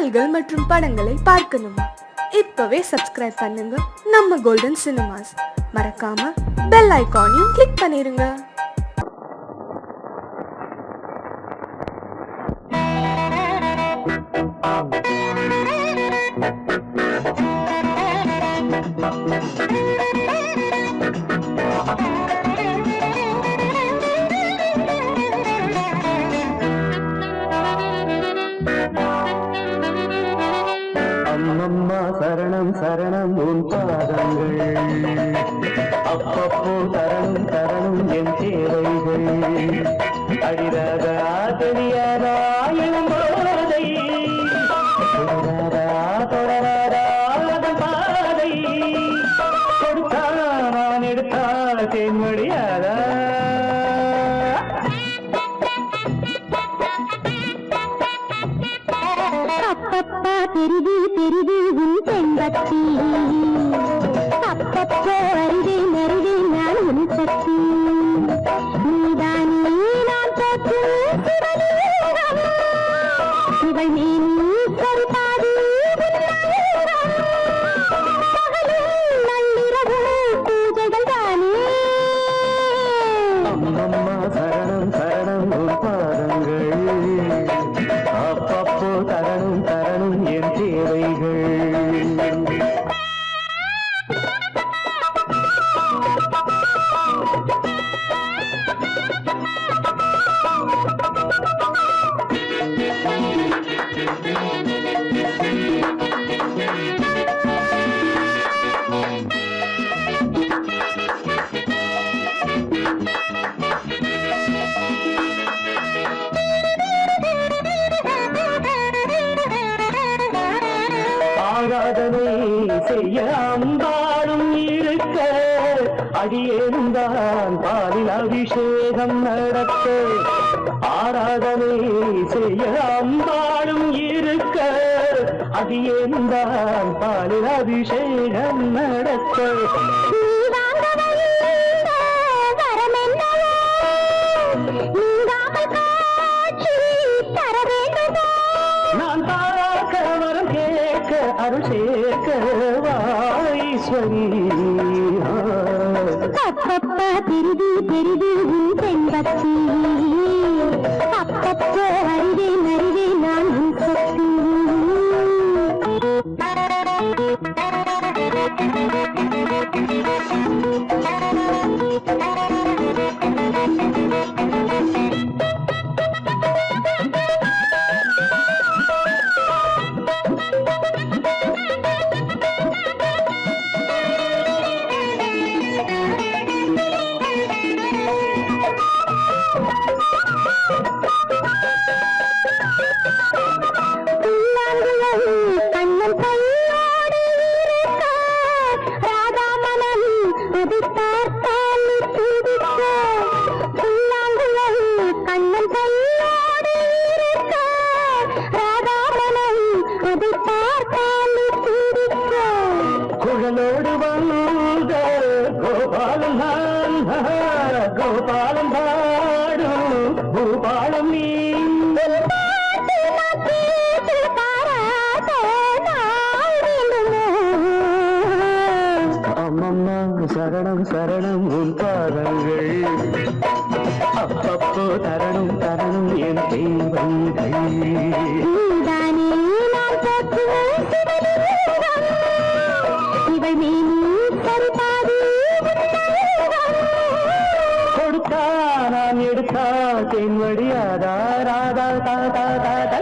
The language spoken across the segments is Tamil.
பாடல்கள் மற்றும் படங்களை பார்க்கணுமா? இப்பவே சப்ஸ்கிரைப் பண்ணுங்க நம்ம கோல்டன் சினிமாஸ். மறக்காம பெல் ஐகானையும் கிளிக் பண்ணிருங்க. அம்மம்மா சரணம் சரணம் உன் பாதங்கள், அப்பப்போ தரணும் தரணும் என் தேவைகள், அடிராதா தெரியாதா எழும்போதை, தொடராதா தொடராதா அதன் பாதை, கொடுத்தா நான் எடுத்தா தேன்மொழியாதா. அப்பப்பா பெரிது பெரிது உன் பெண்பத்தி, அப்பப்போ அருகே மருகே நான் உன் சக்தி, நீதானே நான் போற்றும் சிவலிங்கம், இவள் மேனி சரிபாதி பகலும் நள்ளிரவும் பூஜைகள் தானே. அம்மம்மா சரணம் சரணம் உன் பாதங்கள், அப்பப்போ தரணும் தரணும் என் தேவைகள். ஆராதனை செய்ய அம்பாடும் இருக்க, அடியேந்தான் பாலில் அபிஷேகம் நடத்த, ஆராதனை செய்ய அம்பாடும் இருக்க, அடியேந்தான் பாலில் அபிஷேகம் நடத்த. நான் பார்க்க வரம் கேட்க அருள் சேர்க்க வாஈஸ்வரி. அப்பப்பா பெரிது பெரிது உன் பெண்பத்தி, அப்பப்போ அருகே மருகே நான் உன் சக்தி. கண்ணன் கையோடு இருக்க, ராதாமணன் அதை பார்த்தால் துடிக்க, புல்லாங்குழல் கண்ணன் கையோடு இருக்க, ராதாமணன் அதை பார்த்தால் துடிக்க. குழலோடு வந்த கோபாலம் நான், கோபாலம் பாடும் பூபாலம் நீ. அம்மம்மா சரணம் சரணம் உன் பாதங்கள், அப்பப்போ தரணும் தரணும் என் தேவைகள். நீதானே நான் போற்றும் சிவலிங்கம், இவள் மேனி சரிபாதி கொடுத்தா நான் எடுத்தா தென்வடியாதா ராதா தாதா தாதா.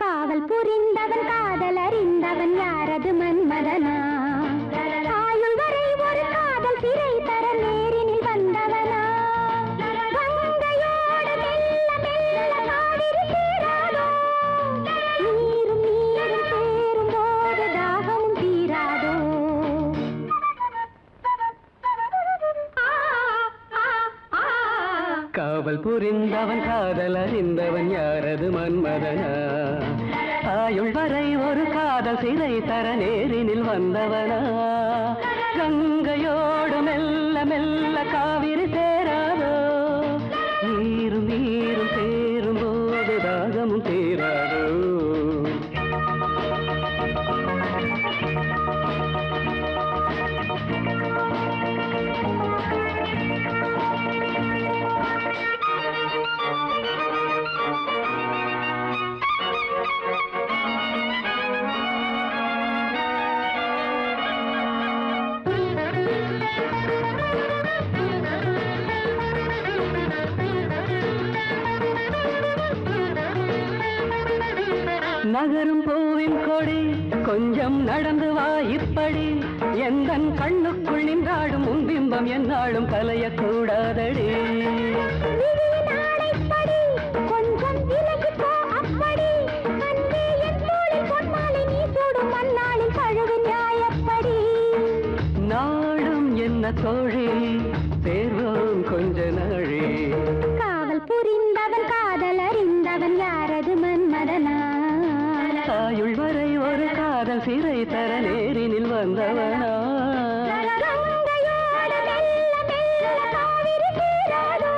காவல் புரிந்தவன் காதல் அறிந்தவன் யாரது மன்மத மன்மதனா ஆயுள் வரை ஒரு காதல் சிறை தர நேரினில் வந்தவனா கங்கையோடு மெல்ல மெல்ல காவிரி சேராதோ நீரும் நீரும் சேரும் போது தாகமும் தீராதோ காவல் புரிந்தவன் காதல் அறிந்தவன் யாரது மன்மதனா ஆயுள் வரை ஒரு காதல் சிறை தர நேரினில் வந்தவனா கங்கையோடு மெல்ல மெல்ல காவிரி சேராதோ நீரும் நீரும் சேரும் போது தாகமும் தீராதோ நகரும் பூவின் கொடி கொஞ்சம் நடந்து வா இப்படி எந்தன் கண்ணுக்குள் நின்றாடும் உன் பிம்பம் என்னாலும் கலையக்கூடாதடி கொஞ்சம் விலகி போ அப்படி அன்பே என் தோளில் பொன்மாலை நீ சூடும் மண்ணாளில் பழுது நியாயப்படி நாடும் என்ன தோழி தேர்வோம் கொஞ்ச நாழி காவல் புரிந்தவன் காதல் அறிந்தவன் யாரது மன்மதனா ஆயுள் வரை ஒரு காதல் சிறை தர நேரினில் வந்தவனா கங்கையோடு மெல்ல மெல்ல காவிரி சேராதோ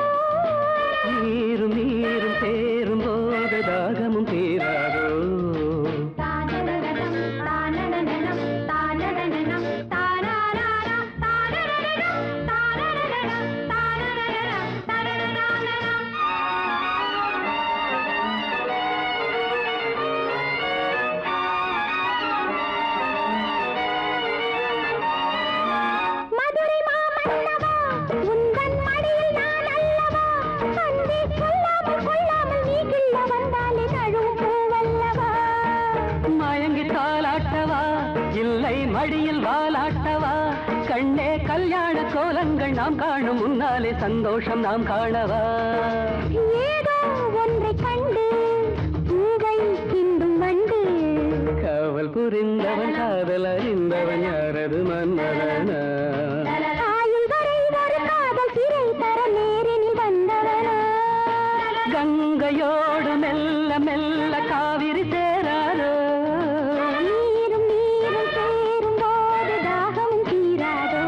நீரும் நீரும் சேரும் போது தாகமும் தீராதோ தானனனம் தானனனம் தானனனம் தானனனம் தானனனம் தானனனம் தானனனம் மதுரை மாமன்னவா உந்தன் மடியில் நான் அல்லவா அன்பே சொல்லாமல் கொள்ளாமல் நீ கிள்ள வந்தாலே நழுவும் பூவல்லவா மயங்கி தாலாட்டவா இல்லை மடியில் வாலாட்டவா கண்ணே கல்யாண கோலங்கள் நாம் காணும் முன்னாலே சந்தோஷம் நாம் காணவா ஏதோ ஒன்றை கண்டு பூவை கிண்டும் வண்டு காவல் புரிந்தவன் காதல் அறிந்தவன் யாரது மன்மதனா ஆயுள் வரை ஒரு காதல் சிறை தர நேரினில் வந்தவனா கங்கையோடு மெல்ல மெல்ல காவிரி சேராதோ நீரும் நீரும் சேரும் போது தாகமும் தீராதோ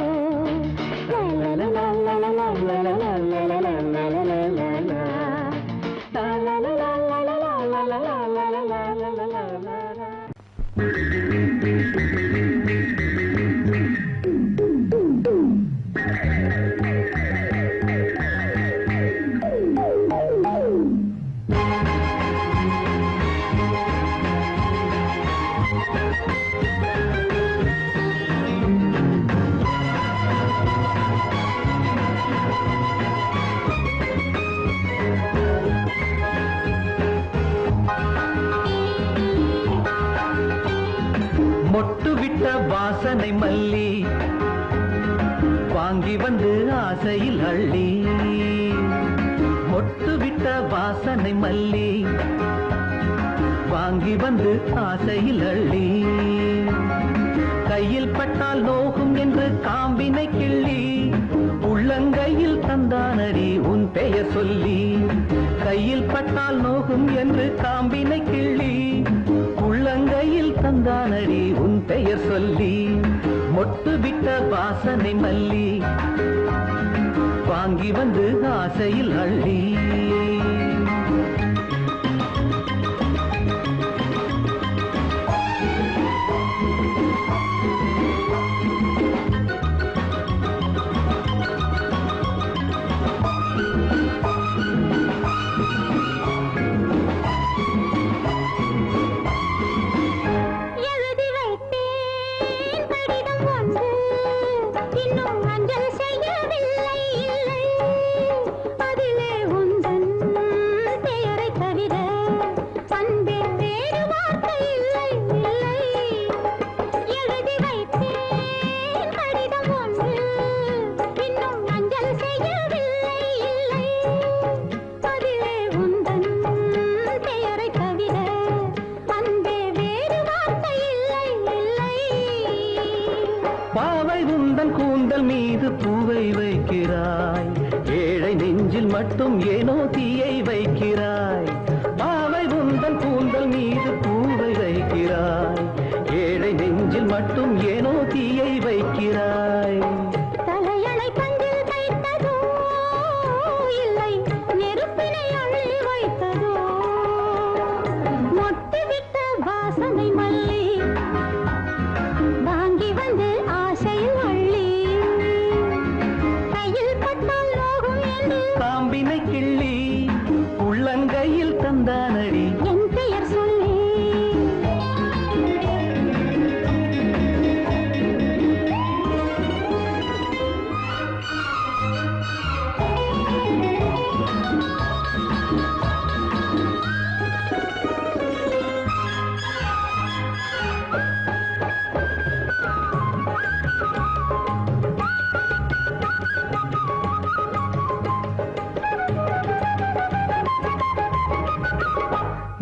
மொட்டு விட்ட வாசனை மல்லி வாங்கி வந்து ஆசையில் அள்ளி மொட்டு விட்ட வாசனை மல்லி வாங்கி வந்து ஆசையில் அள்ளி கையில் பட்டால் நோகும் என்று காம்பினை கிள்ளி உள்ளங்கையில் தந்தானடி உன் பெயர் சொல்லி கையில் பட்டால் நோகும் என்று காம்பினை கிள்ளி உள்ளங்கையில் தந்தானடி உன் பெயர் சொல்லி மொட்டு விட்ட வாசனை மல்லி வாங்கி வந்து ஆசையில் அள்ளி எழுதி உந்தன் கூந்தல் மீது பூவை வைக்கிறாய், ஏழை நெஞ்சில் மட்டும் ஏனோ தீயை வைக்கிறாய். பாவை உந்தன் கூந்தல் மீது பூவை வைக்கிறாய், ஏழை நெஞ்சில் மட்டும் ஏனோ தீயை வைக்கிறாய். தலையணை பஞ்சில் வைத்ததோ இல்லை நெருப்பினை அள்ளி வைத்ததோ, மொட்டுவிட்ட வாசனை மல்லி வாங்கி வந்து ஆசையில் அள்ளி, கையில் பட்டால் லோகம் என்று காம்பினை கிள்ளி உள்ளங்கையில் தந்தானடி என் பெயர் சொல்லி.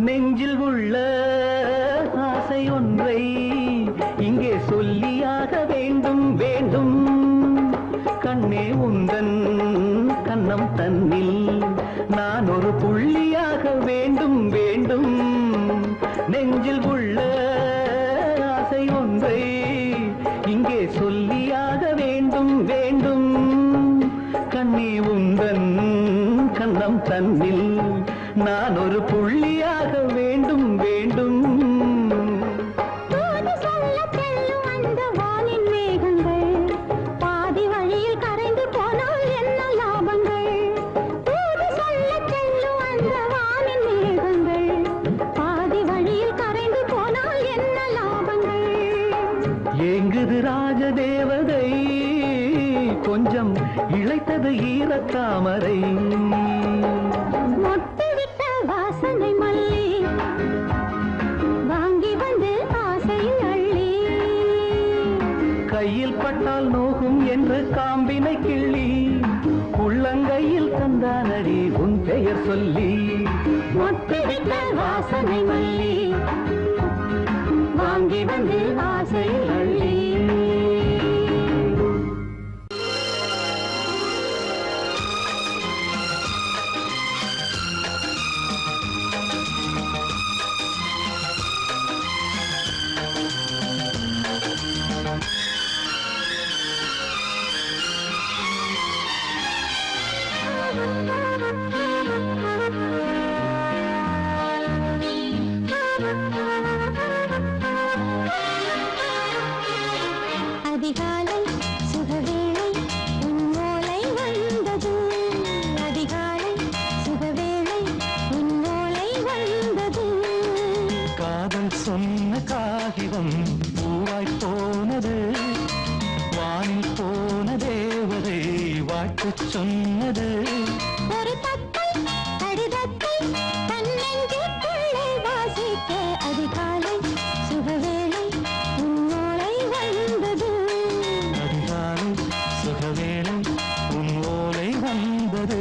நெஞ்சில் உள்ள ஆசை ஒன்றை இங்கே சொல்லியாக வேண்டும் வேண்டும். கண்ணே உந்தன் கண்ணம் தன்னில் நான் ஒரு புள்ளியாக வேண்டும் வேண்டும். நெஞ்சில் உள்ள ஆசை ஒன்றை இங்கே சொல்லியாக வேண்டும் வேண்டும். கண்ணே உந்தன் கண்ணம் தன்னில் நான் ஒரு புள்ளியாக வேண்டும் வேண்டும். தூது சொல்ல செல்லும் அந்த வானின் மேகங்கள் பாதி வழியில் கரைந்து போனால் என்ன லாபங்கள். தூது சொல்ல செல்லும் அந்த வானின் மேகங்கள் பாதி வழியில் கரைந்து போனால் என்ன லாபங்கள். ஏங்குது ராஜதேவதை கொஞ்சம் இழைத்தது ஈரத்தாமரை. மொட்டுவிட்ட வாசனை மல்லி வாங்கி வந்து ஆசையில் அள்ளி, கையில் பட்டால் நோகும் என்று காம்பினை கிள்ளி உள்ளங்கையில் தந்தானடி உன் பெயர் சொல்லி. மொட்டுவிட்ட வாசனை மல்லி வாங்கி வந்து ஆசையில் அள்ளி. அதிகாலை சுகவேளை உன் ஓலை வந்தது, அதிகாலை சுகவேளை உன் ஓலை வந்தது. காதல் சொன்ன காகிதம் பூவாய் போனது, வானில் போன தேவதை வாழ்த்து சொன்னது. ஒரு தத்தை கடிதத்தை தன்னெஞ்சுக்குள்ளே வாசிக்க, அதிகாலை சுகவேளை உன் ஓலை வந்தது. அதிகாலை சுகவேளை உன் ஓலை வந்தது.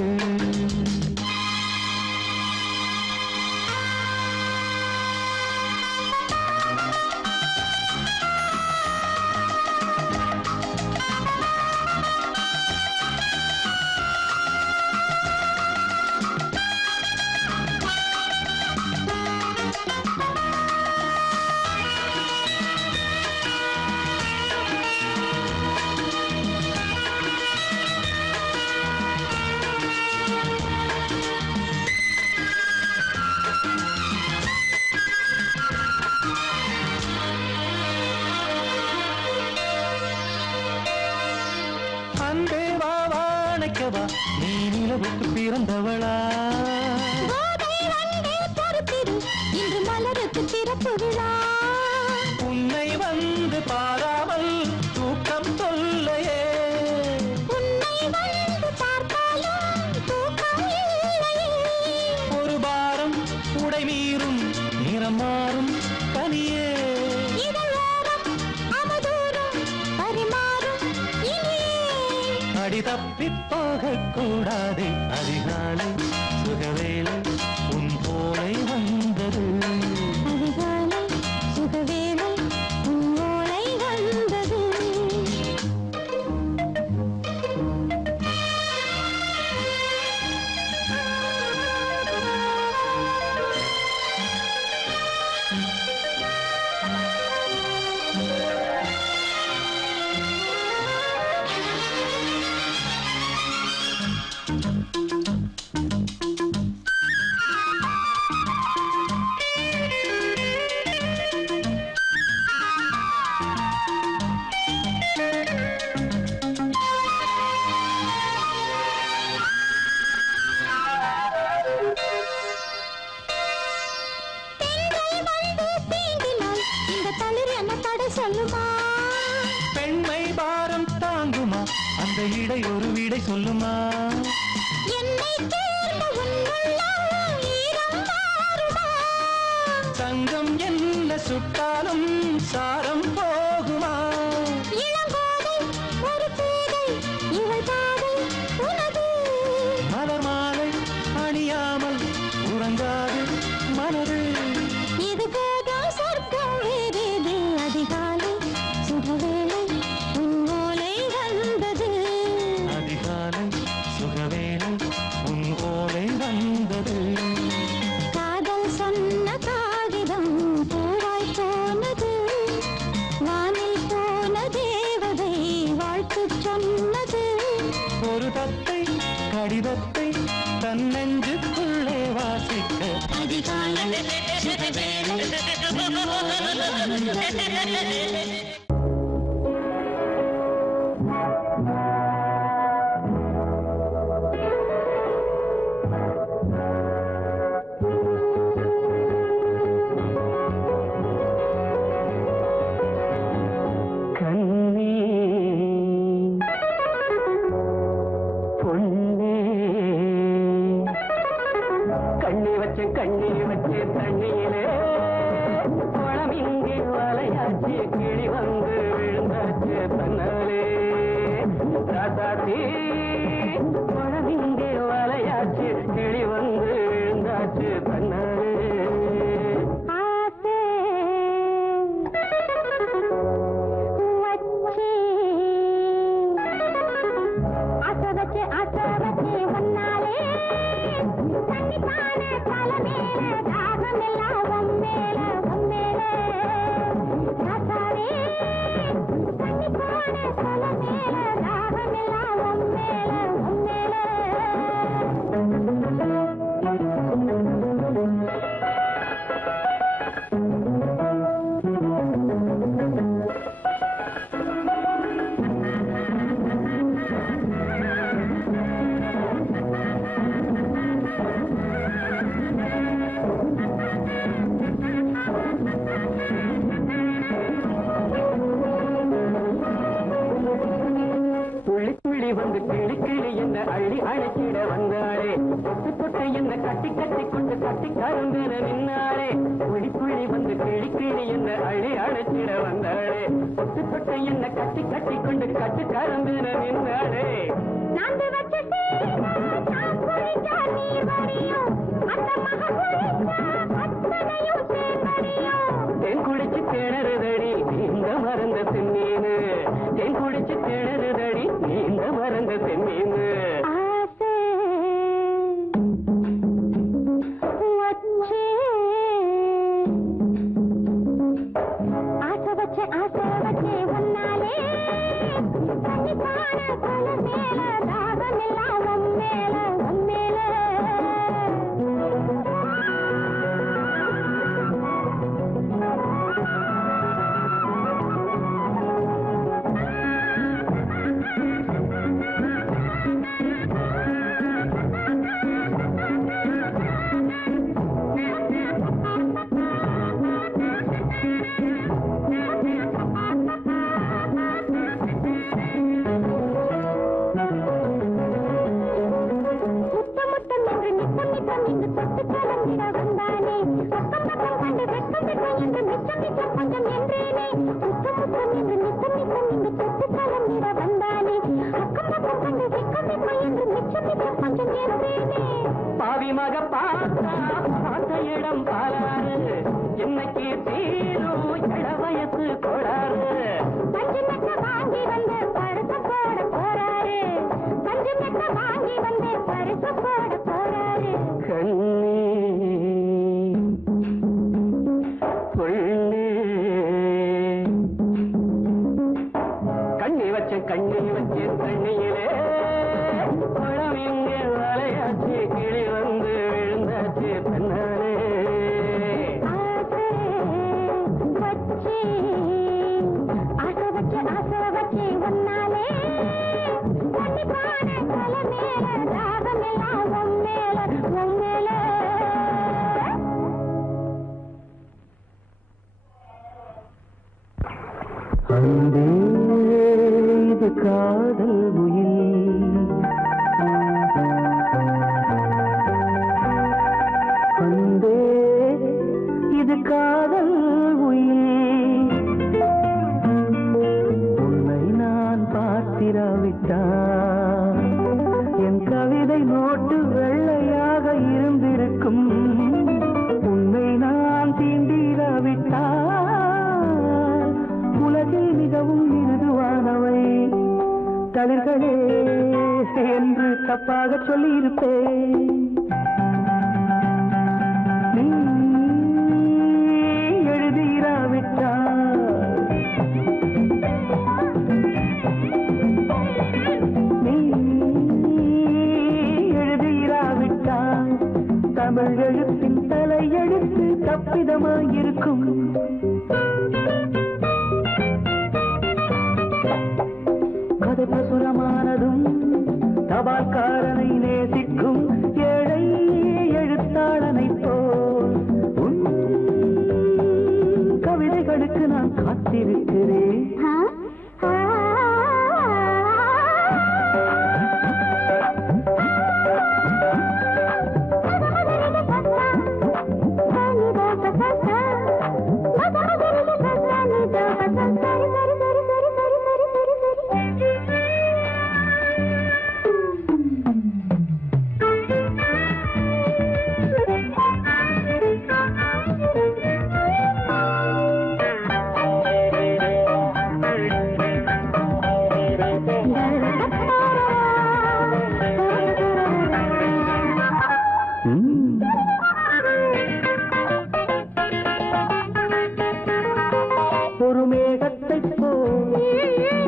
அன்பே வா வாழைக்கவா, நீ நிலவுக்கு பிறந்தவளா? கோதை வந்தே பொறுத்திரு, இன்று மலருக்கு திறப்பு விழா. உன்னை வந்து பாராமல் தூக்கம் சொல்லையே, உன்னை வந்து பார்த்தாலும் தூக்கம் இல்லையே. ஒரு பாரம் உடை மீறும் நிறம் மாறும் கனியே. இதழோரம் அவதூறும் பரிமாறும் இனியே. அடி தப்பிப் போகக் கூடாதே, அதிகாலை சுகவேளை உன் போலை வந்தது. அதிகாலை சுகவேளை உன் ஓலை வந்தது. இந்த இடை ஒரு விடை சொல்லுமா என்னை தேர்ந்த உன்னுள்ளம் ஈரம் மாறுமா தங்கம் என்ன சுட்டாலும் சாரம் போகுமா இளங்கோதை ஒரு பேதை இவள் பாதை உனது மலர் மாலை அணியாமல் உறங்காது மனது இது போதும் சொர்க்கம் வேறேது அதிகாலை சுகவேளை உன் ஓலை வந்தது அதிகாலை சுகவேளை உன் ஓலை வந்தது காதல் சொன்ன காகிதம் பூவாய் போனது வானில் போன தேவதை வாழ்த்து சொன்னது ஒரு தத்தை கடிதத்தை தன் நெஞ்சுக்குள்ளே வாசிக்க அதிகாலை சுகவேளை உன் ஓலை வந்தது கண்ணே பொன்னே கண்ணி வச்ச தண்ணியிலே குளம் இங்கே வலையாச்சு கிளி வந்து விழுந்தாச்சு தன்னாலே ராசாத்தி குளம் இங்கே வலையாச்சு கிளி வந்து விழுந்தாச்சு தன்னாலே ஆசை வச்சி ஆசை வச்சி ஒன்னாலே தண்ணிப்பான தலை மேல தாகம் எல்லாம் உம்மேல ராசாவே தண்ணிப்பான தலை மேல தாகம் எல்லாம் உம்மேல துள்ளி வந்து கிளி கிளி என்ன அள்ளி அழைச்சிட வந்தாளே தொட்டு தொட்டு என்ன கட்டி கட்டி கொண்டு கட்டி கரும்பின நின்னாளே துள்ளி வந்து கிளி கிளி என்ன அள்ளி அழைச்சிட வந்தாளே தொட்டு தொட்டு என்ன கட்டி கட்டி கொண்டு கட்டி கரும்பின நின்னாளே நாந்து வச்ச நான் குளிச்சா நீ வரியும் அந்த மக குளிச்சா அத்தனையும் சேர்வரியும் தேன் குடிச்சு திணறுதடி நீந்த மறந்த செம்மீனு தேன் குடிச்சு திணறுதடி நீந்த மறந்த செம்மீனு ஆசை வச்சே ஆசை வச்சே ஒன்னாலே தண்ணிப்பான தலை மேல தாகம் எல்லாம் உம்மேல முத்தம் என்று நித்தம் என்று தொட்டு கலந்திட வந்தானே பக்கம் பக்கம் கண்டு வெட்கம் வெட்கம் என்று மிச்சம் மிச்சம் கொஞ்சம் என்றேனே முத்தம் என்று நித்தம் என்று தொட்டு கலந்திட வந்தானே அக்கம் பக்கம் கண்டு வெட்கம் வெட்கம் என்று மிச்சம் மிச்சம் கொஞ்சம் என்றேனே பாவி மக பார்த்த இடம் பாலாறு என்னைக்கு தீரும் இள வயசு கோளாறு பஞ்சு மெத்த வாங்கி வந்து பருப்பு போட போறாரு பஞ்சு மெத்த வாங்கி வந்து பருப்பு போட போறாரு கண்ணே பொன்னே கண்ணி வச்ச தண்ணியிலே குளம் இங்கே வலையாச்சு கிளி வந்து விழுந்தாச்சு தன்னாலே ஆசை வச்சு ஒன்னாலே கண்டிப்பான தலை மேல தாகம் எல்லாம் உம்மேல அன்பே இது காதல் உயிர் எழுதிராவிட்டால் என் கவிதை நோட்டு வெள்ளையாக இருந்திருக்கும். உன்னை நான் தீண்டிராவிட்டால் உலகில் மிகவும் மிருதுவானவை தளிர்களே என்று தப்பாக சொல்லியிருப்பேன். நீ எழுதிராவிட்டால் தமிழ் எழுத்தின் தலை எழுத்து தப்பிதமாயிருக்கும். கதை பிரசுரமானதும் தபால்காரனை நேசிக்கும் ஏழை எழுத்தாளனை போல் உன் கவிதைகளுக்கு நான் காத்திருக்கிறேன். ஒரு மேகத்தை போல்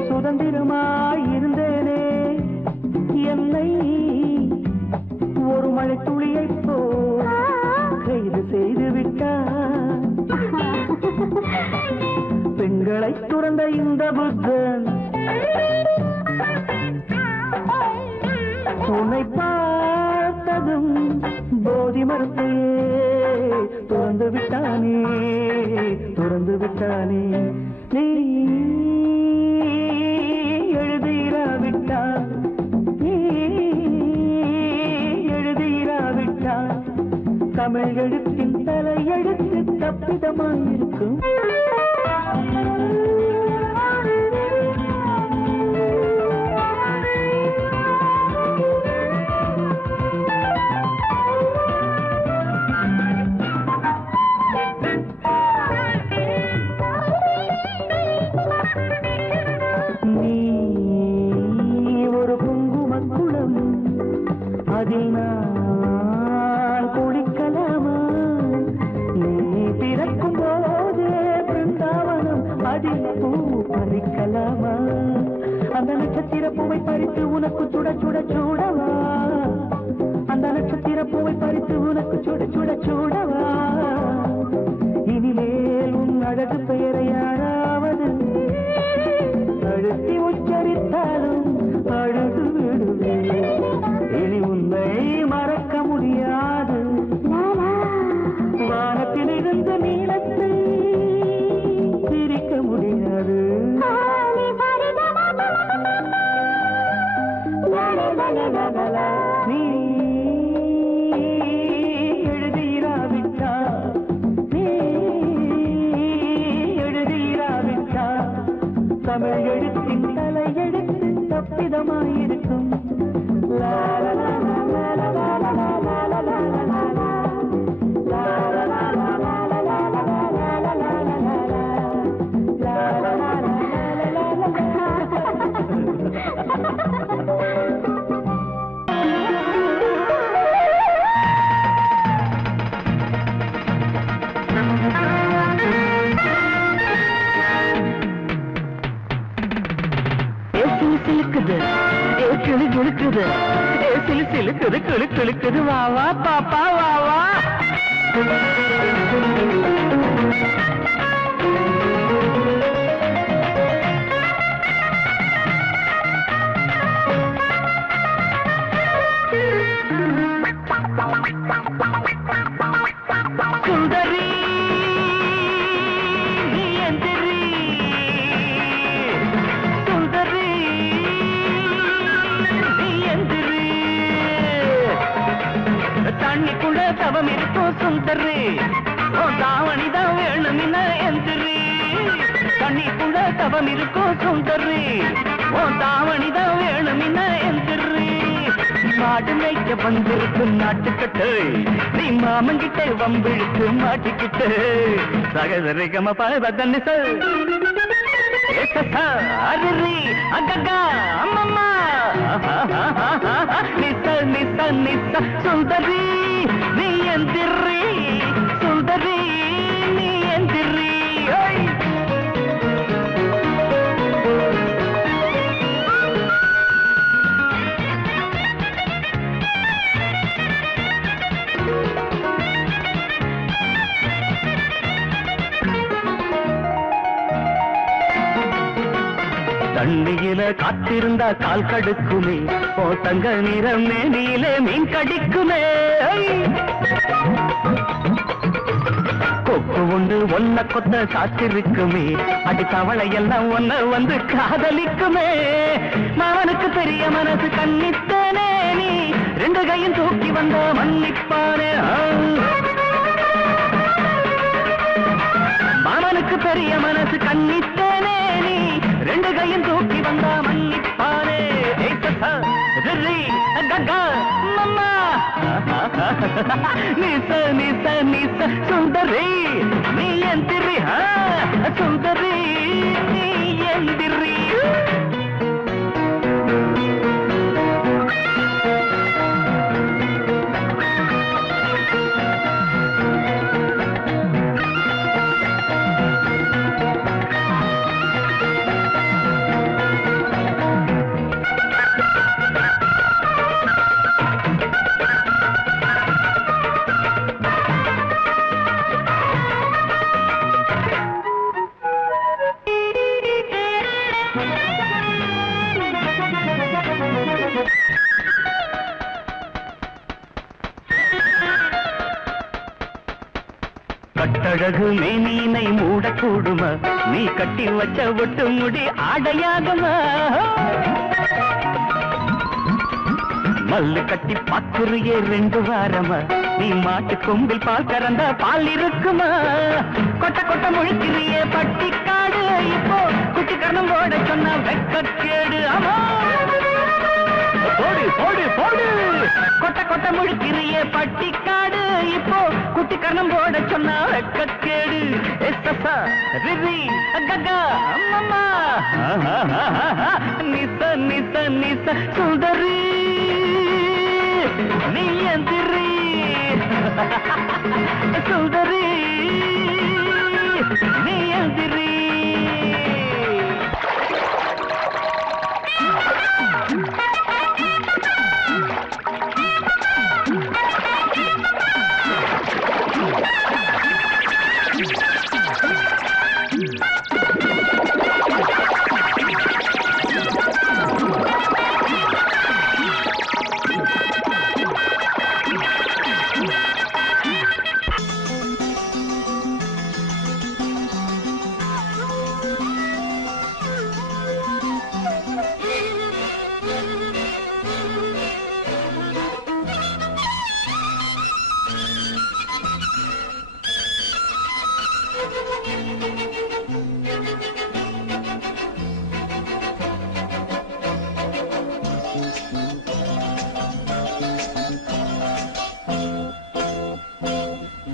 சுதந்திரமாயிருந்தேனே, என்னை ஒரு மழை துளியை போல் கைது செய்து விட்டார். பெண்களை துறந்த இந்த புத்தன் உன்னை பார்த்ததும் போதி மரத்தையே துறந்து விட்டானே, துறந்து விட்டானே. நீ எழுதிராவிட்டால், நீ எழுதிராவிட்டால் தமிழ் எழுத்தின் தலை எழுத்து தப்பிதமாயிருக்கும். அதில் நான் குளிக்கலாமா? நீ பிறக்கும் போதே பிருந்தாவனம் அதில் பூ பறிக்கலாமா? அந்த நட்சத்திர பூவை பறித்து உனக்கு சுட சுட சூடவா? அந்த நட்சத்திர பூவை பறித்து உனக்கு சுட சுட சூடவா? இனிமேல் உன் அழகு பெயரை யாராவது அழுத்தி உச்சரித்தாலும் அழுது விடுவேன். இனி உன்னை மறக்க முடியாது. வானத்தில் இருந்த நீளத்தை பிரிக்க முடியாது. நீ எழுதிராவிட்டால், நீ எழுதிராவிட்டால் தமிழ் எழுத்தின் தலை எழுத்து தப்பிதமாயிருக்கும். La la la la la la la la la la la la la. சிலுக்குது கிளுக்குது வா வா பாப்பா வா வா. சுந்தரி நீ எந்திரி, சுந்தரி நீ எந்திரி. தண்ணிக்குள்ள தவம் இருக்கும் சுந்தரி, தாவணிதான் வேணுமின்ன எந்திரி. தண்ணிக்குள்ள தவம் இருக்கும் சுந்தரி உன் தாவணிதான் வேணும் எந்திரி மாடு மேய்க்க வந்திருக்கு நாட்டுக்கட்டு நீ மாமங்கிட்ட வம்பிழுக்கு மாட்டிக்கிட்டு சகதரிகம பதன்னு அரிரி அக்கா அம்மம்மா நிச நிச நிச சுந்தரி நீ எந்திரி சுந்தரி நீ எந்திரி தண்ணியில காத்திருந்தா கால் கடுக்குமே ஓ தங்க நிறம் மேனியிலே மீன் கடிக்குமே கொக்கு உண்டு ஒன்ன கொத்த காத்திருக்குமே அடி தவளை எல்லாம் ஒன்ன வந்து காதலிக்குமே மாவனுக்கு பெரிய மனசு கண்ணித்தனே நீ ரெண்டு கையும் தூக்கி வந்த மன்னிப்பானே மாமனுக்கு பெரிய மனசு கண்ணித்தனே நீ ரெண்டு கையும் தூக்கி வந்தா மன்னிப்பானே மம்மா நிச நிச நிச சுந்தரி நீ எந்திரி சுந்தரி நீ எந்திரி கட்டழகு மேனீனை மூடக்கூடுமா நீ கட்டி வச்ச ஒட்டு முடி ஆடையாகுமா மல்லு கட்டி பாக்குறியே 2 வாரமா நீ மாட்டு கொம்பில் பால் கறந்த பால் இருக்குமா கொட்ட கொட்ட முழிக்கிறியே பட்டிக்காடு இப்போ குட்டி கர்ணம் போட சொன்ன வெக்கக்கேடு ஆமா போடு போடு போடு கொட்ட கொட்ட முழிக்கிறியே பட்டிக்காடு இப்போ குட்டி கர்ணம் போட சொன்னா வெக்கக்கேடு எஸ்ஸா ரிரி அக்கா அம்மம்மா நிச நிச நிச சுந்தரி நீ எந்திரி சுந்தரி நீ எந்திரி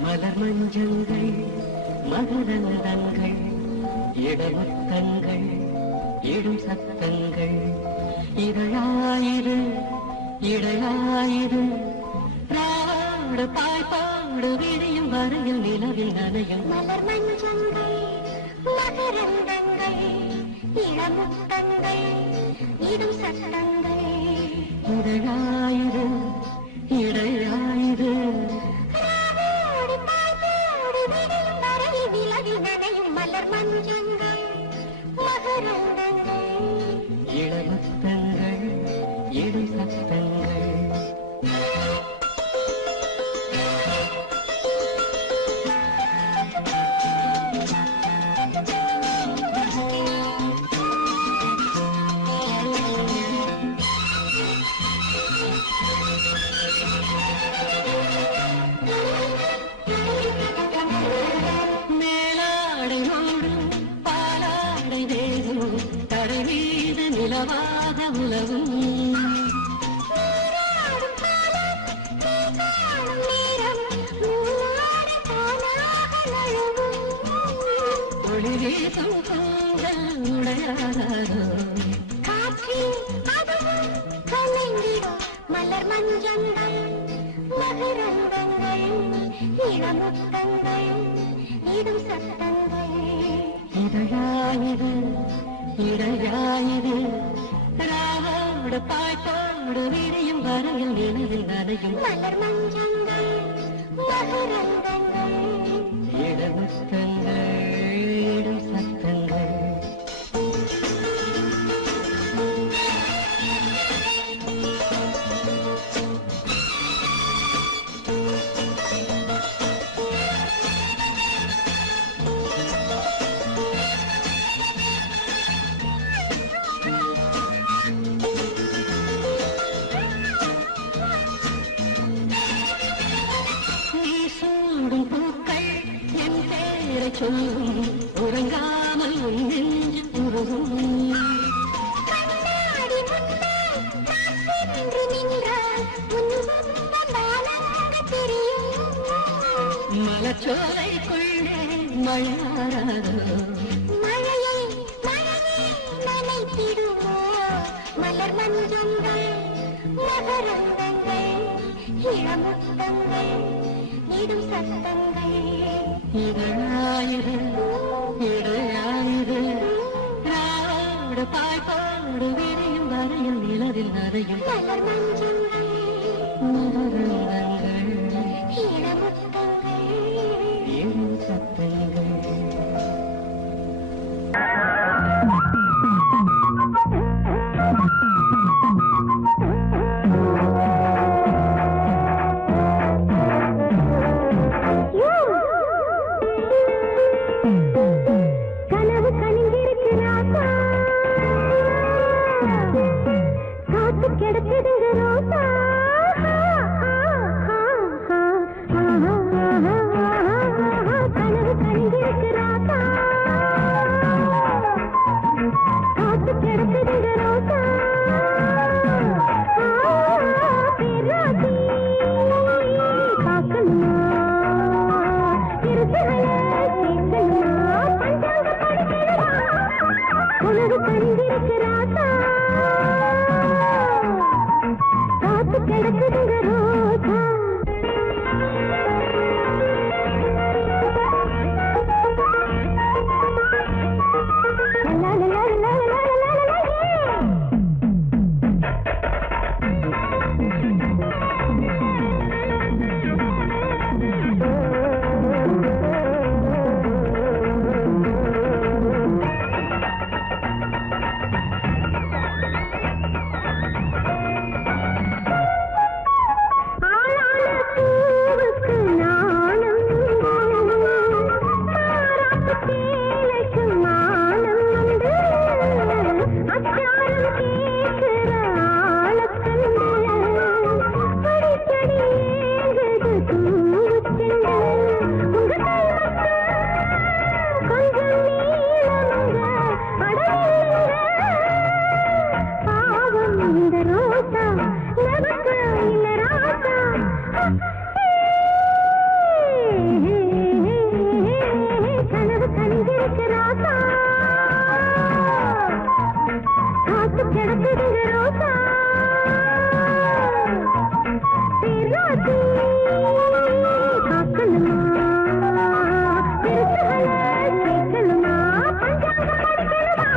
மலர் மஞ்சங்கள் மகரந்தங்கள் இடமுத்தங்கள் இடும் சத்தங்கள் இதழாயிரு இடையாயிரு ராடு பாய்பாடு விடியும் வரையில் நிலவில் நனையும் மலர் மஞ்சங்கள் மகரந்தங்கள் இளமுத்தங்கள் இடும் சத்தங்கள் இதழாயிரு இடையாயிரு ராவோடு பாய்பாடு விடியும் வரையில் நிலவில் நனையும் மலர் மஞ்சங்கள் மகரந்தங்கள் இளமுத்தங்கள் இடும் சத்தங்கள் நிலவாக உலவும் நீராடும் காலம் நீ காணும் நேரம் நூலாடி தானாக நழுவும் ஒளி வீசும் கூந்தல் உடையாரோ காற்றில் அதுவும் கலைந்திடும் மலர் மஞ்சங்கள் மகரந்தங்கள் இளமுத்தங்கள் இடும் சத்தங்கள் இதழாயிரு இடையாயிரு ராவோடு பாய்ப்போடு விரியும் வரையில் நினைவில் நனையும் மலர் மஞ்சங்கள் மகரந்தங்கள் இடமுத்தங்கள் இடும் சத்தங்கள் சொல்லும் உறங்காமல் உன் நெஞ்சு உருகும் கண்ணாடி முன்னால் நான் சென்று நின்றால் உன் துன்பம் நானங்கு தெரியும் மலச்சோலைக்குள்ளே மழையாரோ மழையை நனைத்திடுமோ மலர் மஞ்சங்கள் மகரந்தங்கள் இளமுத்தங்கள் இடும் சத்தங்கள் இதழாயிரு இடையாயிரு ராவோடு பாய்ப்போடு விரியும் வரையில் நிலவில் நனையும் மலர் மஞ்சங்கள் மகரந்தங்கள் இளமுத்தங்கள் இடும் சத்தங்கள் கனவு கனிந்திருக்கிறாசா காத்து கிடக்குதுங்க ரோசா கனவு கனிந்திருக்கிறாசா காத்து கிடக்குதுங்க ரோசா பேராசி காக்கணுமா இருக்கைகளை கேட்கணுமா பஞ்சாங்க படிக்கணுமா உனது கணிந்திருக்கிறாசா காத்து கிடக்குதுங்க ரோசா கனவு கணிந்திருக்கிறாசா காத்து கிடக்குதுங்க ரோசா பேராசி காக்கணுமா பெருசுகளை கேட்கணுமா பஞ்சாங்க படிக்கணுமா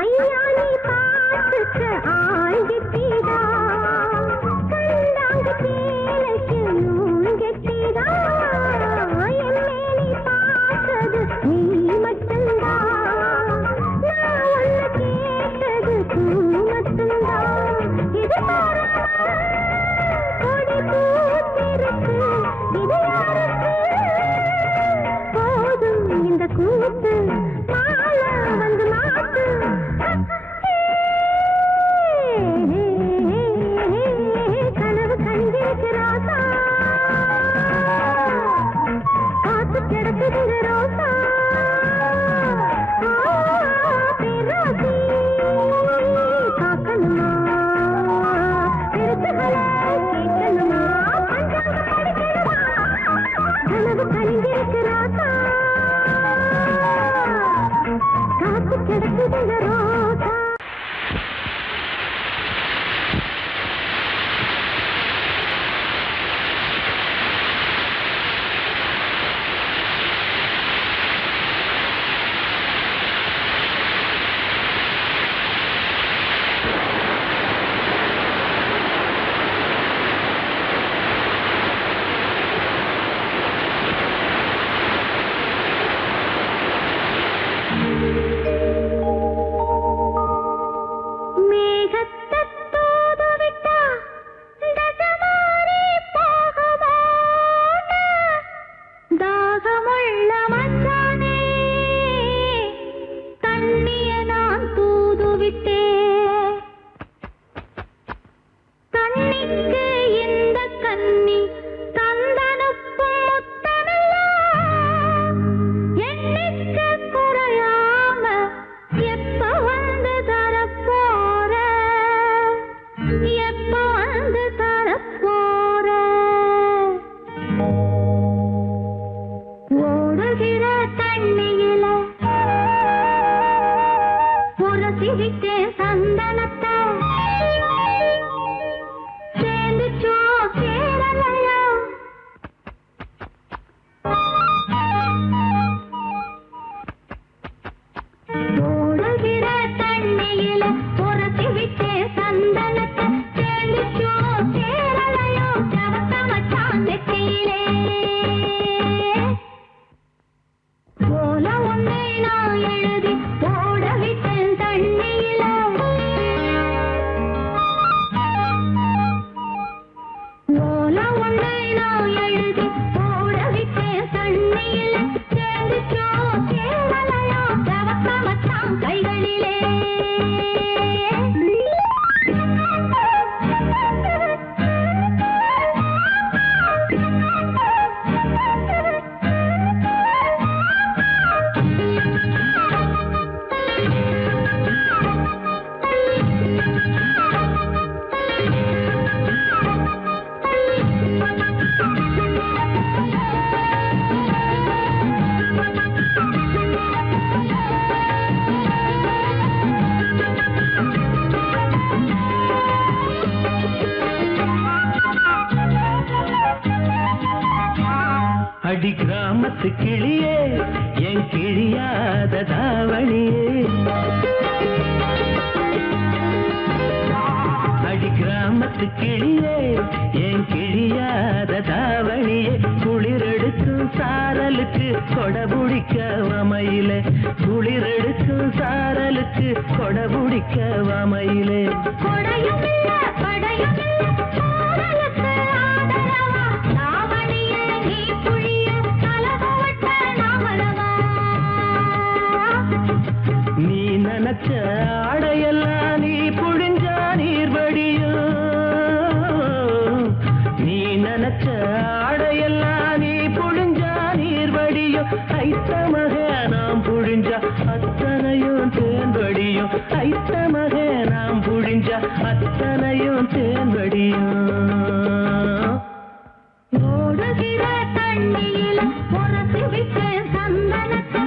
ஐயா நீ பார்த்துக்க ஆழ்கிட்டீதா கண்டாங்க சேலைக்கு நூங்கெட்டீதா எம்மே நீ பார்த்தது நீ மட்டும்தான் நான் ஒன்னு கேட்டது பூ மட்டும்தான் இது கொடி பூத்திருக்கு இது யாருக்கு போதும் இந்த கூத்து மாலை வந்து மாத்து கனவு கண்டிருக்கிறாசா காத்து கிடக்குதுங்க ரோசா பேராசி காக்கணுமா பெருசுகளை கேட்கணுமா பஞ்சாங்க படிக்கணுமா கனவு கண்டிருக்கிறாசா காத்து கிடக்குதுங்க ரோசா அடி கிராமத்து கிளியே என் கிழியாத தாவணியே அடி கிராமத்து கிளியே என் கிழியாத தாவணியே குளிரெடுக்கும் சாரலுக்கு கொடபுடிக்க வமையிலே குளிரெடுக்கும் சாரலுக்கு கொடபுடிக்க வமையிலே நீ நினைச்ச ஆடையெல்லாம் நீ புழிஞ்சா நீர் வடியும் நீ நினைச்ச ஆடையெல்லாம் நீ புழிஞ்சா நீர் வடியும் ஐத்தமக நாம் புழிஞ்சா அத்தனையும் தேன் வடியும் ஐத்தமக நாம் புழிஞ்சா அத்தனையும் தேன் வடியும் ஓடுகிற தண்ணியில உரசி விட்டு சந்தனத்தை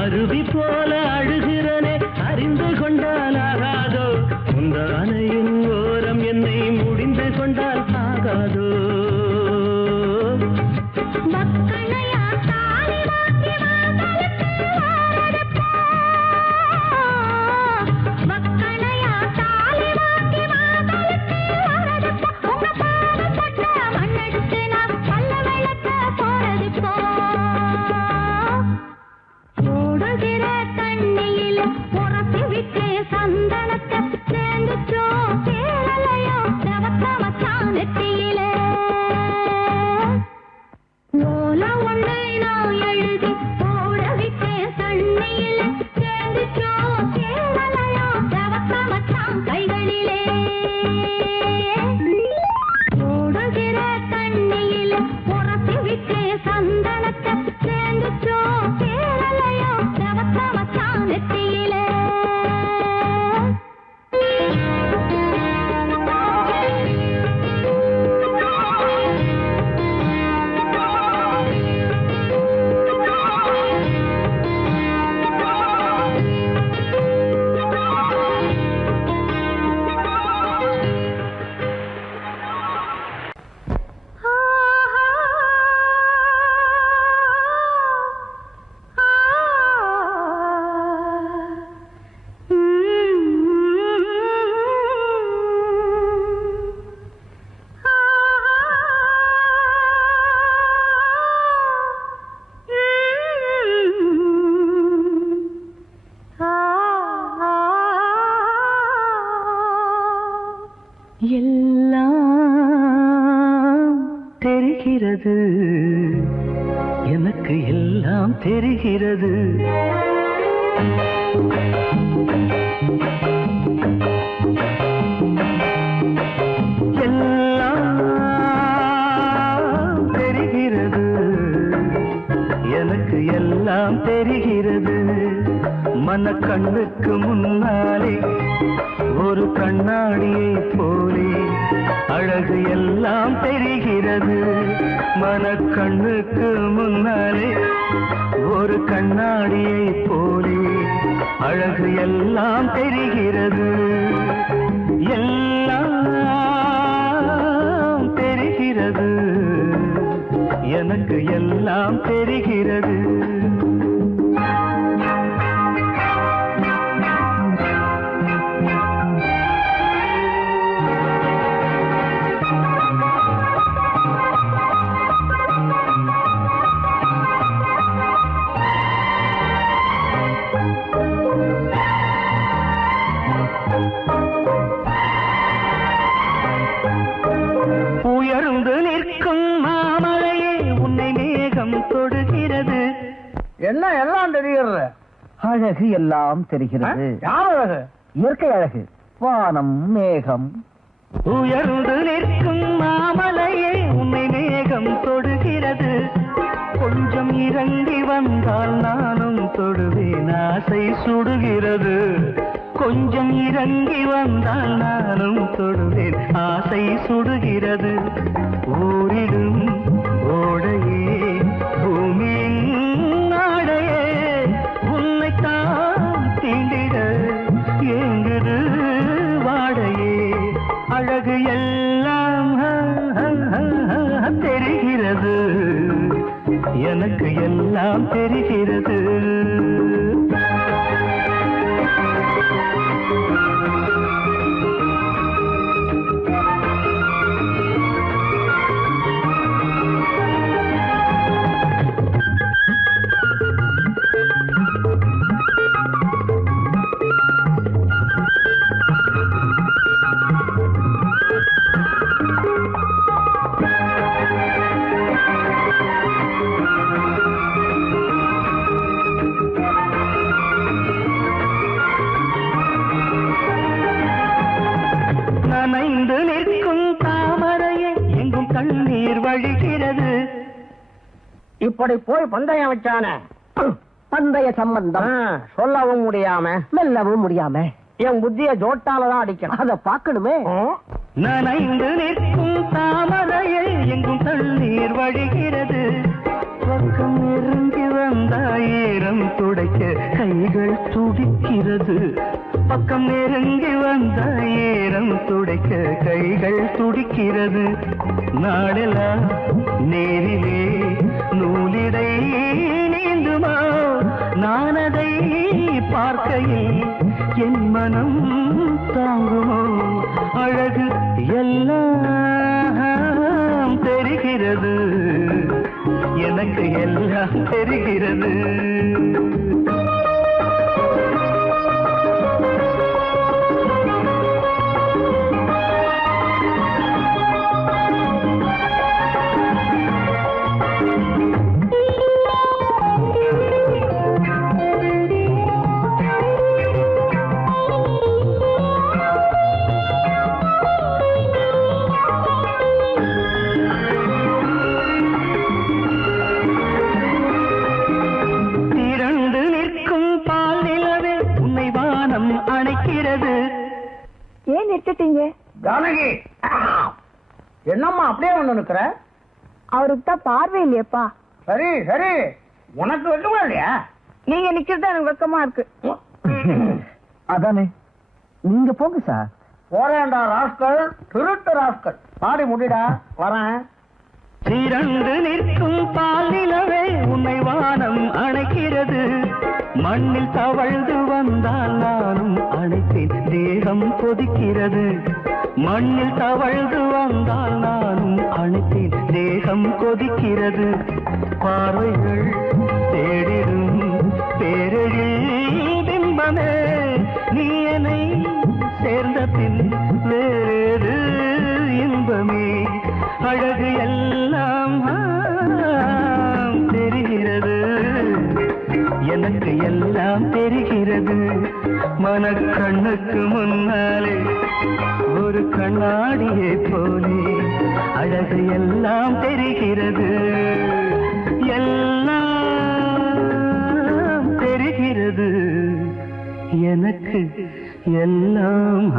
அருவி போல அழுகிறனே அறிந்து கொண்டால் ஆகாதோ உந்த அணையின் ஓரம் என்னை முடிந்து கொண்டால் ஆகாதோ எல்லாம் தெரிகிறது எனக்கு எல்லாம் தெரிகிறது எல்லாம் தெரிகிறது எனக்கு எல்லாம் தெரிகிறது மனக்கண்ணுக்கு முன்னாலே ஒரு கண்ணாடியை போலே அழகு எல்லாம் தெரிகிறது மனக்கண்ணுக்கு முன்னாலே ஒரு கண்ணாடியை போலே அழகு எல்லாம் தெரிகிறது எல்லாம் தெரிகிறது எனக்கு எல்லாம் தெரிகிறது உயர்ந்து நிற்கும் மாமலையே உன்னை மேகம் தொடுகிறது. என்ன எல்லாம் தெரிகிறது? அழகு எல்லாம் தெரிகிறது. யார் அழகு? இயற்கை அழகு, வானம், மேகம். உயர்ந்து நிற்கும் மாமலையே உன்னை மேகம் தொடுகிறது. கொஞ்சம் இறங்கி வந்தால் நானும் தொடுவேன், ஆசை சுடுகிறது. கொஞ்சம் இறங்கி வந்தால் நானும் தொடுவேன், ஆசை சுடுகிறது. ஊரிடும் ஓடையே பூமியின் நாடையே உன்னைத்தான் தீண்டிட ஏங்குது வாடையே. அழகு எல்லாம் தெரிகிறது, எனக்கு எல்லாம் தெரிகிறது. நனைந்து நிற்கும் தாமரையே எங்கும் கண்ணீர் வழிகிறது. இப்படி போய் பந்தயம் வச்சானே பந்தய சம்பந்தம் சொல்லவும் முடியாம மெல்லவும் முடியாம என் புத்திய ஜோட்டாலதான் அடிக்கணும். அத பாக்கணுமே. நனைந்து நிற்கும் தாமரையில் எங்கும் தண்ணீர் வழிகிறது. பக்கம் நெருங்கி வந்தாயிரம் துடைக்க கைகள் துடிக்கிறது. பக்கம் நெருங்கி வந்தாயிரம் துடைக்க கைகள் துடிக்கிறது. நாளெல்லாம் நேரிலே நூலிடை நீந்துமா, நான் அதை பார்க்கையில் என் மனம் தாங்குமோ? அழகு எல்லாம் தெரிகிறது, எனக்கு எல்லாம் தெரிகிறது. ஏன் நிறுத்திட்டீங்க? ஜானகி, என்னம்மா அப்படியே ஒண்ணு நிக்கிற? அவருக்கு தான் பார்வை இல்லையப்பா. சரி சரி, உனக்கு வெக்கமா இல்லையா? நீங்க நிக்கிறது எனக்கு வெக்கமா இருக்கு. அதானே, நீங்க போங்க சார். போறேன்டா ராஸ்கல், திருட்டு ராஸ்கல். பாடி முடிடா, வரேன். திரண்டு நிற்கும் பால் நிலவே உன்னை வானம் அணைக்கிறது. மண்ணில் தவழ்ந்து வந்தால் நானும் அணைத்தேன், தேகம் கொதிக்கிறது. மண்ணில் தவழ்ந்து வந்தால் நானும் அணைத்தேன், தேகம் கொதிக்கிறது. பார்வைகள் தேடிடும் பேரழில் பிம்பமே, நீ என்னை சேர்ந்த பின் வேறு இன்பமே. அழகு எல்லாம் தெரிகிறது, எனக்கு எல்லாம் தெரிகிறது. மனக்கண்ணுக்கு முன்னாலே ஒரு கண்ணாடியை போலே அழகு எல்லாம் தெரிகிறது, எல்லாம் தெரிகிறது, எனக்கு எல்லாம்.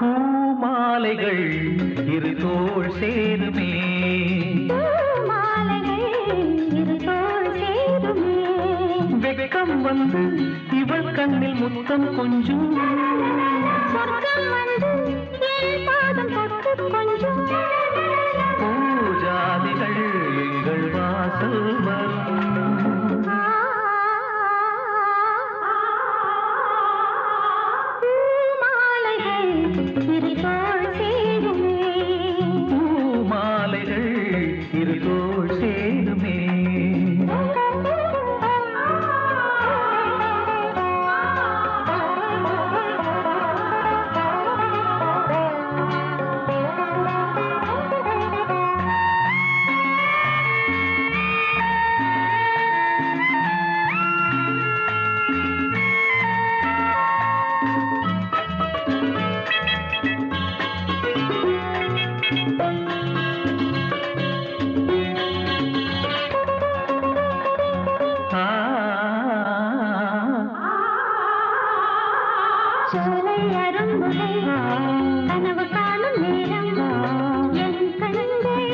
பூமாலைகள் இரு தோள் சேருமே, வெக்கம் வந்து இவள் கண்ணில் முத்தம் கொஞ்சம், பூஜாதிகள் எங்கள் வாசல் வரும். பூமாலைகள் இரு தோள் சேருமே. கனவு காணும் நேரம் என் கண்கள்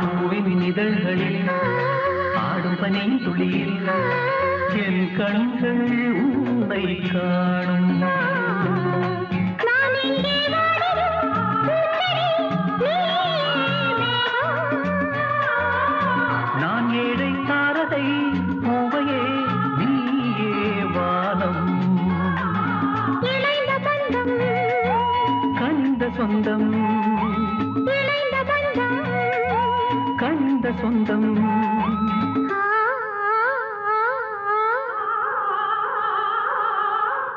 பூவின் இதழ்களில் ஆடும் பனி துளியில் என் கண்கள் உன்னை காணும். நான் ஏழை தாரதை பூவையே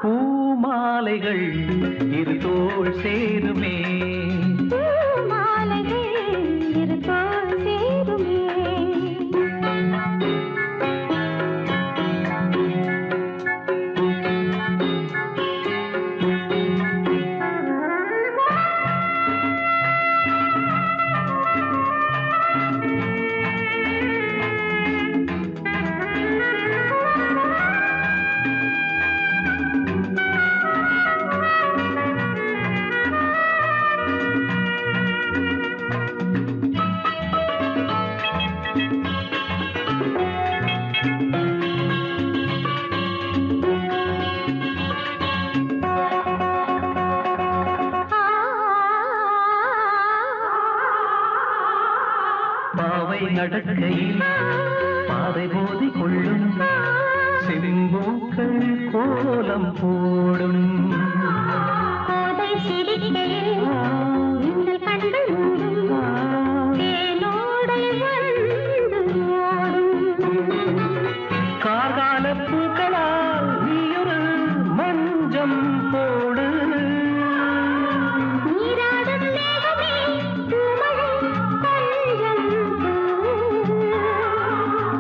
பூமாலைகள் இரு தோள் சேருமே மாலைகள் இருப்பால் சேருமே. பாவை நடக்கையில் பாதை போதி கொள்ளும் செம்பூக்கள் கோலம் போடும் கோதை சிரிக்கையில் மின்னல் கண்கள் மூடும். தேனோடை வந்து ஓடும். கார்கால பூக்களால் நீயொரு மஞ்சம் போடு நீராடும் மேகமே பூமழை கொஞ்சம்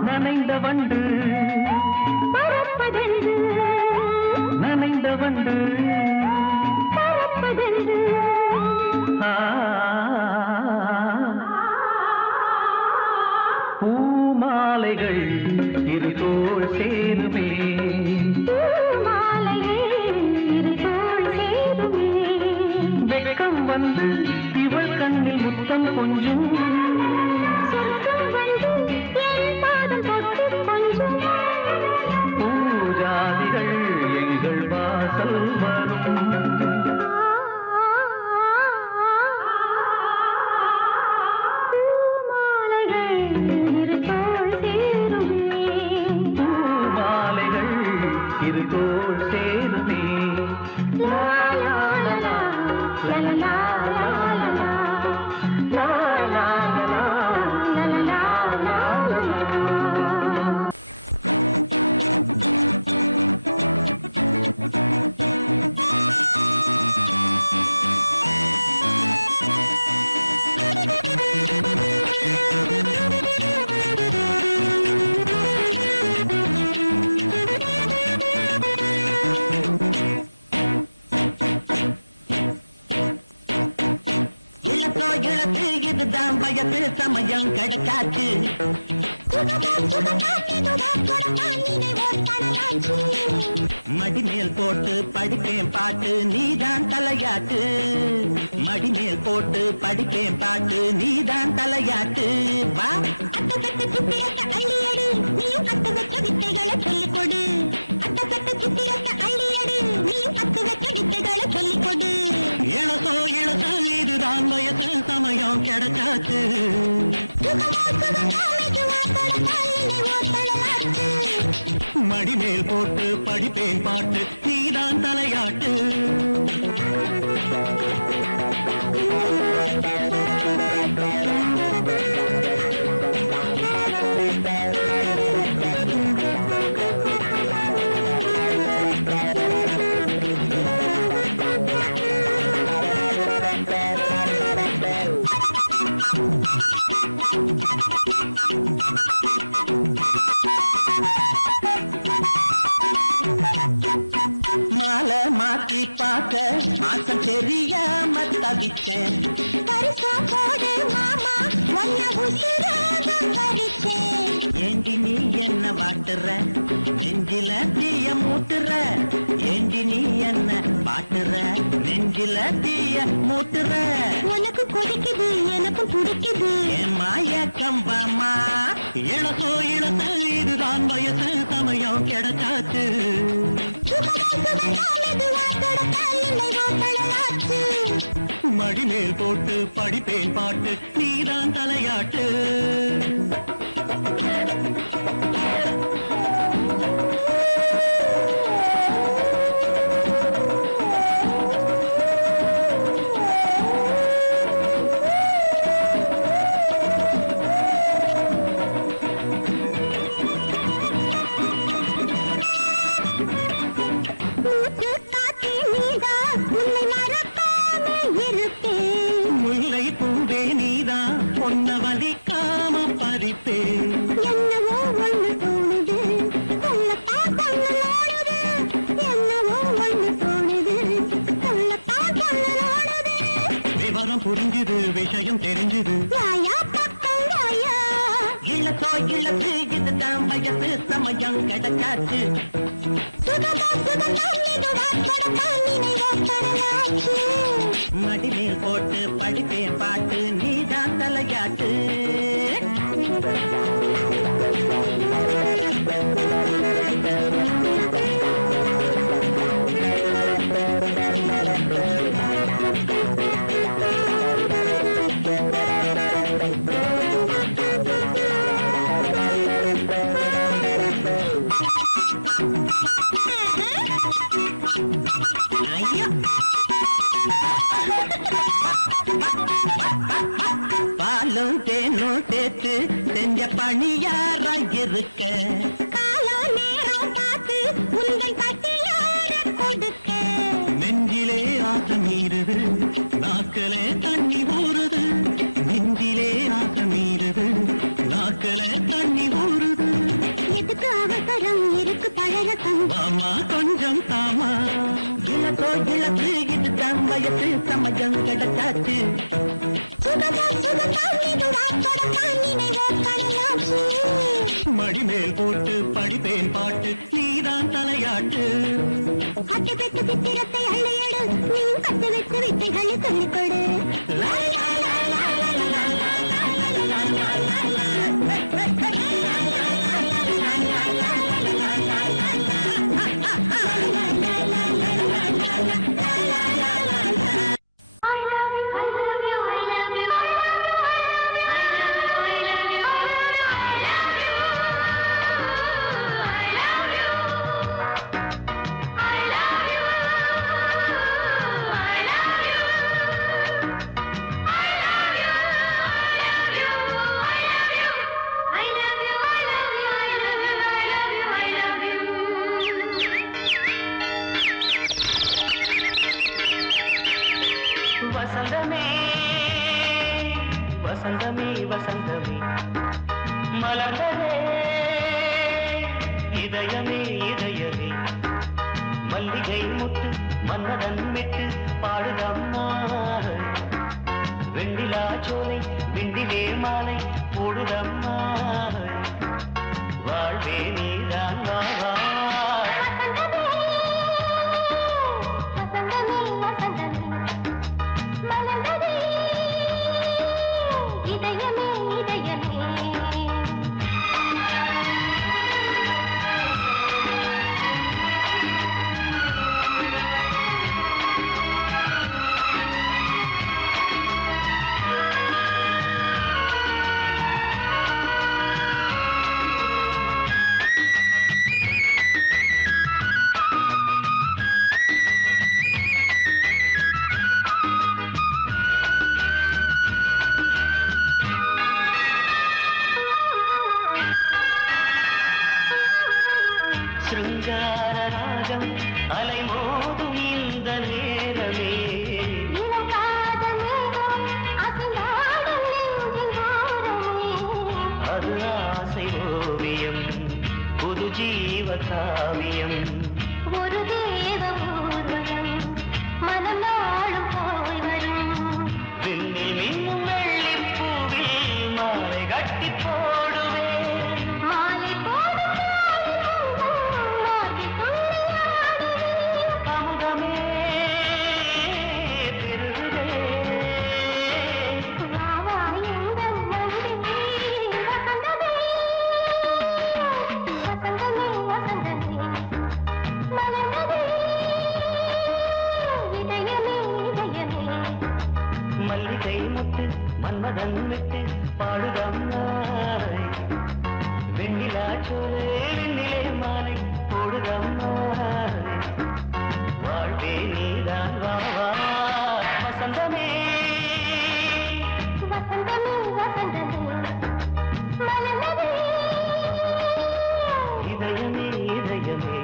நனைந்த வண்டு பறப்பதென்று நனைந்த வண்டு பறப்பதென்று. ஆ, பூமாலைகள் இரு தோள் சேருமே மாலைகள் இருப்பால் சேருமே. வெக்கம் வந்து இவள் கண்ணில் முத்தம் கொஞ்சம் சொர்க்கம் வந்து என் பாதம் தொட்டு கொஞ்சம். பூஜாதிகள் எங்கள் வாசல் வரும் பூமாலைகள் இருப்பால் சேருமே. பூமாலைகள் இரு தோள் சேருமே லா லா லா லா, லா லா லா லா லா. லா லா லா லா, லா லா லா லா லா. இளத்தோ இளத்து இதுதான் வயசு சமயம் கிடைச்சாச்சு மடிமேல் போட்டு படிப்பேன் பாட்டு நீதான் தலையாட்டு மடிமேல் போட்டு படிப்பேன் பாட்டு நீதான் தலையாட்டு வா அட்டப்பட்ட சித்திரத்தை அள்ளியடி நீயும் கட்டு வச்ச வித்தைகளை சொல்லிக் கொடு. அட்டப்பட்ட சித்திரத்தை அள்ளியடி நீயும் கட்டு வச்ச வித்தைகளை சொல்லிக் கொடு. இளசோ இளசு இதுதான் வயசு சமயம் கிடைச்சாச்சு மடிமேல் போட்டு படிப்பேன் பாட்டு நீதான் தலையாட்டு மாலை மாத்தி பார்க்க ஆசம் தெரியாம தவிச்சேன் பரிசா போடு மாமா ஒன்ன உசிராக பறிச்சேன். ஏண்டி நீ என்ன வாட்டுற நெஞ்சில தீய மூட்டுற ஏண்டி நீ என்ன பாட்டுற நெஞ்சில தீய மூட்டுற உனக்கு கொதிக்குது எனக்கு பிடிக்குது. என் மாய கம்பாமா இளசோ இளசு இதுதான் வயசு சமயம் கிடைச்சாச்சு மடிமேல் போட்டு படிப்பேன் பாட்டு நீதான் தலையாட்டு மூச்சு புரிஞ்சுது விஷயம் தெரிஞ்சுது வாயா பக்கம் வாயா இளசோ இளசு இதுதான் வயசு சமயம் கிடைச்சாச்சு சுகமா சுகமா மெதுவா தொடத்தான் நினைவோ பரவாச்சு மடிமேல் போட்டு படிப்பேன் பாட்டு நீதான் தலையாட்டு பாலும் தேனும் சேர்த்து செஞ்ச பணியாரா இருக்க காலம் நேரம் பார்த்து உங்கள் பசியார கொடுக்க நெஞ்சிலே ஆசை மீறுது நாக்கலே தண்ணி ஊறுது நெஞ்சிலே ஆசை மீறுது நாக்கலே தண்ணி ஊறுது எதுக்கு அவசரம் இருக்கு பழரசம் மாமா கொஞ்சம் தாமா இளசோ இளசு இதுதான் வயசு சமயம் கிடைச்சாச்சு சுகமா சுகமா மெதுவா தொடத்தான் நினைவோ பரவாச்சு மடிமேல் போட்டு படிப்பேன் பாட்டு நீதான் தலையாட்டு அட்டை பெற்ற சித்திரத்தை அள்ளையடு நீ கத்து வச்ச வித்தைகளை சொல்லிக் கொடு லா, லா, லா, லா, லா, லா, லா, லா, லா, லா, லா, லா. வசந்தமே வசந்தமே வசந்தமே மலர்ந்ததே இதயமே இதயமே மல்லிகை முத்து மன்னதன் விட்டு பாடுதம்மா வெண்ணிலா சோலை விண்டிலே மாலை போடுதம்மா வாழ்வே நீதான் வா வசந்தமே வசந்தமே மலர்ந்ததே இதயமே இதயமே சிருங்கார ராகம் அலைமோதும் இந்த நேரமே இளம் காதல் மேகம் அசைந்தாடும் நெஞ்சின் ஓரமே அது ஆசை ஓவியம் புது ஜீவ காவியம் ஒரு தேவ ஊர்வலம் மனம் நாளும் போய் வரும் விண்ணில் மின்னும் வெள்ளிப் பூவில் மாலை கட்டி போடுவேன் மாலை போடும் மார்கழி துள்ளியாடுவேன் அமுதமே திருகுதே வா வா எங்கள் நந்தினி வசந்தமே வசந்தமே வசந்தமே மலர்ந்ததே இதயமே இதயமே மல்லிகை முத்து மன்மதன் விட்டு பாடுதம்மாய் வெண்ணிலா சோலை வெண்ணிலே மாலை போடுதம்மாய் வாழ்வே நீதான் வா வசந்தமே வசந்தமே வசந்தமே மலர்ந்ததே இதயமே இதயமே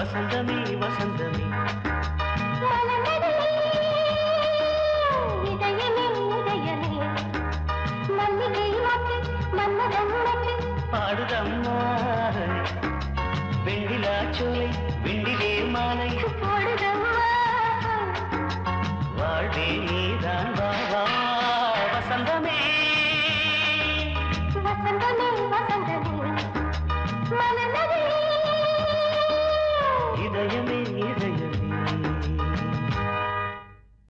வசந்தமே வசந்தமே மலர்ந்ததே இதயமே இதயமே மல்லிகை வாக்கு மன்மதன் உனக்கு பாடுதம்மா வெண்ணிலா சோலை வெண்ணிலே மாலை போடுதம்மா வாழ்வே நீதான் வா வா வசந்தமே வசந்தமே வசந்தமே மலர்ந்ததே இதயமே